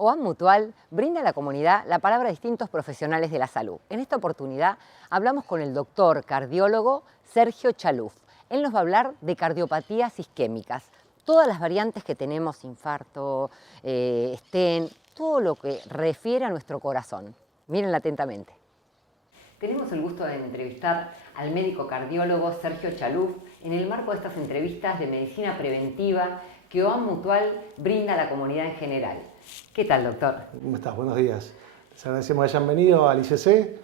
OAM Mutual brinda a la comunidad la palabra a distintos profesionales de la salud. En esta oportunidad hablamos con el doctor cardiólogo Sergio Chaluf. Él nos va a hablar de cardiopatías isquémicas, todas las variantes que tenemos, infarto, stent, todo lo que refiere a nuestro corazón. Mírenla atentamente. Tenemos el gusto de entrevistar al médico cardiólogo Sergio Chaluf en el marco de estas entrevistas de medicina preventiva que OAM Mutual brinda a la comunidad en general. ¿Qué tal, doctor? ¿Cómo estás? Buenos días. Les agradecemos que hayan venido al ICC,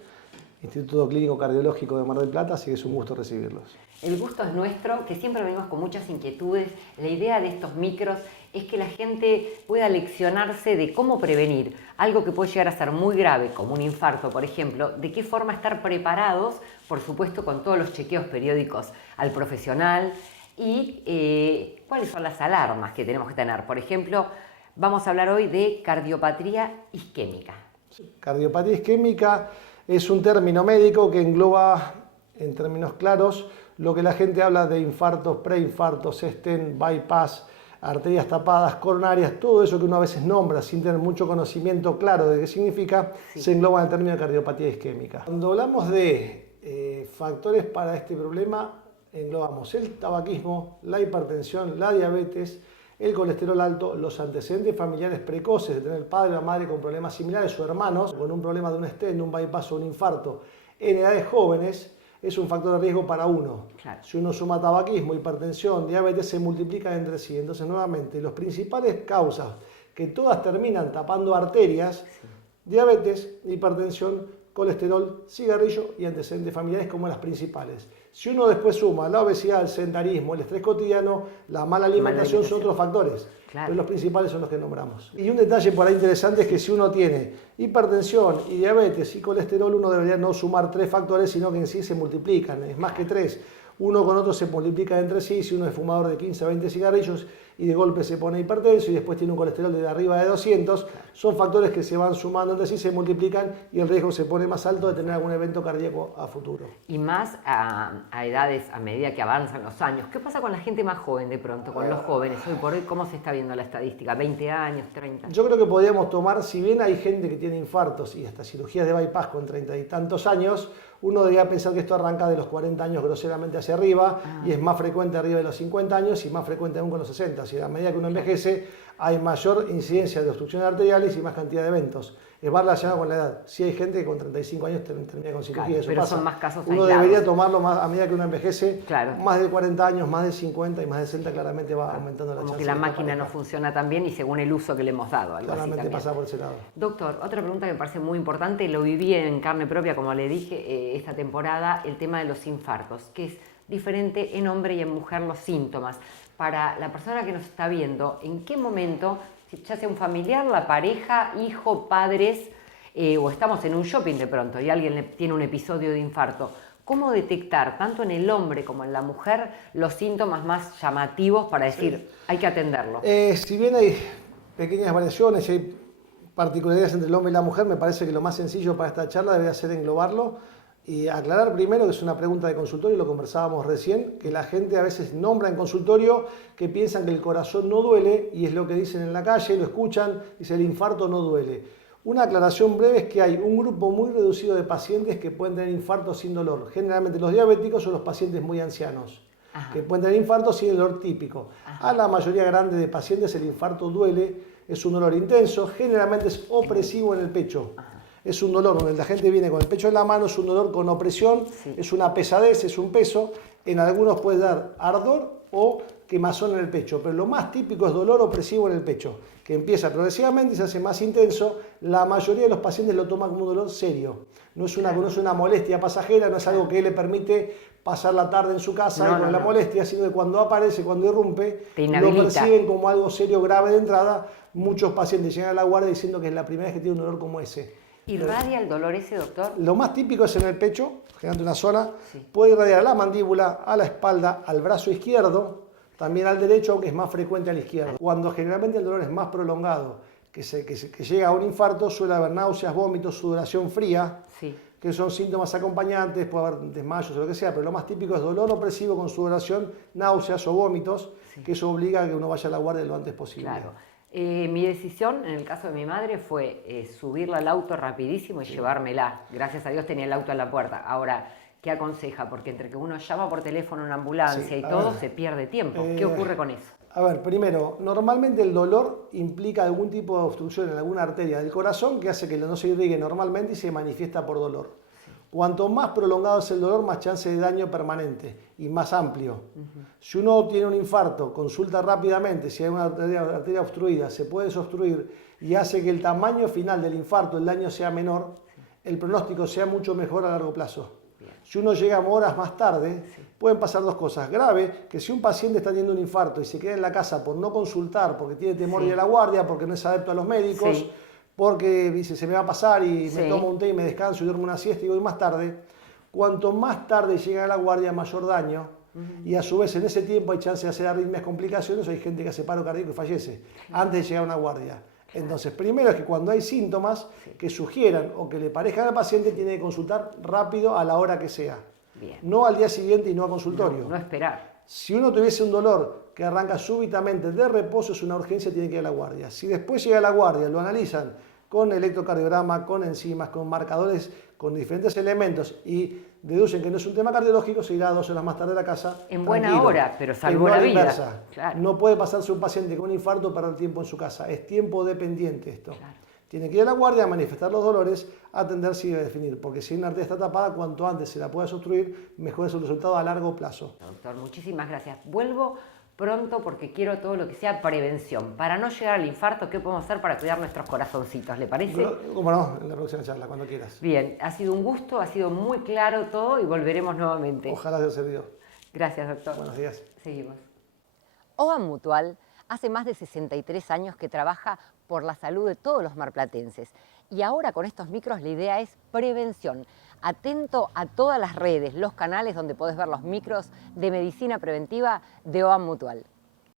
Instituto Clínico Cardiológico de Mar del Plata, así que es un gusto recibirlos. El gusto es nuestro, que siempre venimos con muchas inquietudes. La idea de estos micros es que la gente pueda leccionarse de cómo prevenir algo que puede llegar a ser muy grave, como un infarto, por ejemplo, de qué forma estar preparados, por supuesto, con todos los chequeos periódicos al profesional y cuáles son las alarmas que tenemos que tener. Por ejemplo, vamos a hablar hoy de cardiopatía isquémica. Cardiopatía isquémica es un término médico que engloba, en términos claros, lo que la gente habla de infartos, preinfartos, stent, bypass, arterias tapadas, coronarias, todo eso que uno a veces nombra sin tener mucho conocimiento claro de qué significa, se engloba en el término de cardiopatía isquémica. Cuando hablamos de factores para este problema, englobamos el tabaquismo, la hipertensión, la diabetes, el colesterol alto, los antecedentes familiares precoces de tener el padre o la madre con problemas similares o hermanos con un problema de un stent, un bypass o un infarto en edades jóvenes, es un factor de riesgo para uno. Claro. Si uno suma tabaquismo, hipertensión, diabetes, se multiplican entre sí. Entonces, nuevamente, las principales causas que todas terminan tapando arterias, diabetes, hipertensión, colesterol, cigarrillo y antecedentes familiares como las principales. Si uno después suma la obesidad, el sedentarismo, el estrés cotidiano, la mala alimentación son otros factores, claro, pero los principales son los que nombramos. Y un detalle por ahí interesante es que si uno tiene hipertensión y diabetes y colesterol, uno debería no sumar 3 factores, sino que en sí se multiplican, es más que 3. Uno con otro se multiplica entre sí, si uno es fumador de 15 a 20 cigarrillos y de golpe se pone hipertenso y después tiene un colesterol de arriba de 200, son factores que se van sumando entre sí, se multiplican y el riesgo se pone más alto de tener algún evento cardíaco a futuro. Y más a edades, a medida que avanzan los años. ¿Qué pasa con la gente más joven de pronto, con los jóvenes? Hoy por hoy, ¿cómo se está viendo la estadística? ¿20 años, 30? Yo creo que podríamos tomar, si bien hay gente que tiene infartos y hasta cirugías de bypass con 30 y tantos años, uno debería pensar que esto arranca de los 40 años groseramente hacia arriba y es más frecuente arriba de los 50 años y más frecuente aún con los 60. O sea, a medida que uno envejece hay mayor incidencia de obstrucciones arteriales y más cantidad de eventos. Es más relacionado con la edad. Sí hay gente que con 35 años termina con cirugía, claro, eso pero pasa. Son más casos uno aislados. Debería tomarlo más a medida que uno envejece, claro, más de 40 años, más de 50 y más de 60 claramente va aumentando la chance. Como que la máquina no funciona tan bien y según el uso que le hemos dado. Algo claramente pasa por ese lado. Doctor, otra pregunta que me parece muy importante, lo viví en carne propia, como le dije, esta temporada, el tema de los infartos, que es diferente en hombre y en mujer los síntomas. Para la persona que nos está viendo, ¿en qué momento, ya sea un familiar, la pareja, hijo, padres, o estamos en un shopping de pronto y alguien tiene un episodio de infarto, cómo detectar, tanto en el hombre como en la mujer, los síntomas más llamativos para decir, hay que atenderlo? Si bien hay pequeñas variaciones y hay particularidades entre el hombre y la mujer, me parece que lo más sencillo para esta charla debería ser englobarlo y aclarar primero que es una pregunta de consultorio, lo conversábamos recién, que la gente a veces nombra en consultorio que piensan que el corazón no duele y es lo que dicen en la calle, lo escuchan, dice el infarto no duele. Una aclaración breve es que hay un grupo muy reducido de pacientes que pueden tener infarto sin dolor, generalmente los diabéticos o los pacientes muy ancianos. Ajá. Que pueden tener infarto sin el dolor típico. Ajá. A la mayoría grande de pacientes el infarto duele, es un dolor intenso, generalmente es opresivo en el pecho. Ajá. Es un dolor donde la gente viene con el pecho en la mano, es un dolor con opresión, sí, es una pesadez, es un peso. En algunos puede dar ardor o quemazón en el pecho, pero lo más típico es dolor opresivo en el pecho, que empieza progresivamente y se hace más intenso. La mayoría de los pacientes lo toman como un dolor serio. No es una molestia pasajera, no es algo que le permite pasar la tarde en su casa con la molestia, sino que cuando aparece, cuando irrumpe, lo perciben como algo serio, grave de entrada. Muchos pacientes llegan a la guardia diciendo que es la primera vez que tiene un dolor como ese. ¿Irradia el dolor ese, doctor? Lo más típico es en el pecho, generando una zona. Sí. Puede irradiar a la mandíbula, a la espalda, al brazo izquierdo, también al derecho, aunque es más frecuente al izquierdo. Cuando generalmente el dolor es más prolongado, que llega a un infarto, suele haber náuseas, vómitos, sudoración fría, sí, que son síntomas acompañantes, puede haber desmayos o lo que sea, pero lo más típico es dolor opresivo con sudoración, náuseas o vómitos, sí, que eso obliga a que uno vaya a la guardia lo antes posible. Claro. Mi decisión, en el caso de mi madre, fue subirla al auto rapidísimo y llevármela. Gracias a Dios tenía el auto en la puerta. Ahora, ¿qué aconseja? Porque entre que uno llama por teléfono a una ambulancia y todo, se pierde tiempo. ¿Qué ocurre con eso? A ver, primero, normalmente el dolor implica algún tipo de obstrucción en alguna arteria del corazón que hace que no se irrigue normalmente y se manifiesta por dolor. Cuanto más prolongado es el dolor, más chance de daño permanente y más amplio. Si uno tiene un infarto, consulta rápidamente, si hay una arteria obstruida, se puede desobstruir y hace que el tamaño final del infarto, el daño sea menor, el pronóstico sea mucho mejor a largo plazo. Si uno llega horas más tarde, pueden pasar dos cosas. Grave, que si un paciente está teniendo un infarto y se queda en la casa por no consultar, porque tiene temor de ir a la guardia, porque no es adepto a los médicos, porque dice, se me va a pasar y me tomo un té y me descanso y duermo una siesta y voy más tarde. Cuanto más tarde llega a la guardia, mayor daño. Y a su vez, en ese tiempo hay chance de hacer arritmias, complicaciones, hay gente que hace paro cardíaco y fallece antes de llegar a una guardia. Entonces, primero es que cuando hay síntomas que sugieran o que le parezcan al paciente, tiene que consultar rápido a la hora que sea. Bien. No al día siguiente y no a consultorio. No esperar. Si uno tuviese un dolor que arranca súbitamente de reposo, es una urgencia, tiene que ir a la guardia. Si después llega a la guardia, lo analizan con electrocardiograma, con enzimas, con marcadores, con diferentes elementos y deducen que no es un tema cardiológico, se irá 2 horas más tarde a la casa. En buena hora, pero salvó la vida. Claro. No puede pasarse un paciente con un infarto perder tiempo en su casa. Es tiempo dependiente esto. Claro. Tiene que ir a la guardia, manifestar los dolores, atenderse y definir, porque si una arteria está tapada, cuanto antes se la pueda obstruir, mejor es el resultado a largo plazo. Doctor, muchísimas gracias. Vuelvo pronto porque quiero todo lo que sea prevención. Para no llegar al infarto, ¿qué podemos hacer para cuidar nuestros corazoncitos? ¿Le parece? Cómo no, en la próxima charla, cuando quieras. Bien, ha sido un gusto, ha sido muy claro todo y volveremos nuevamente. Ojalá haya servido. Gracias, doctor. Buenos días. Seguimos. OAM Mutual hace más de 63 años que trabaja por la salud de todos los marplatenses. Y ahora con estos micros la idea es prevención. Atento a todas las redes, los canales donde podés ver los micros de medicina preventiva de OAM Mutual.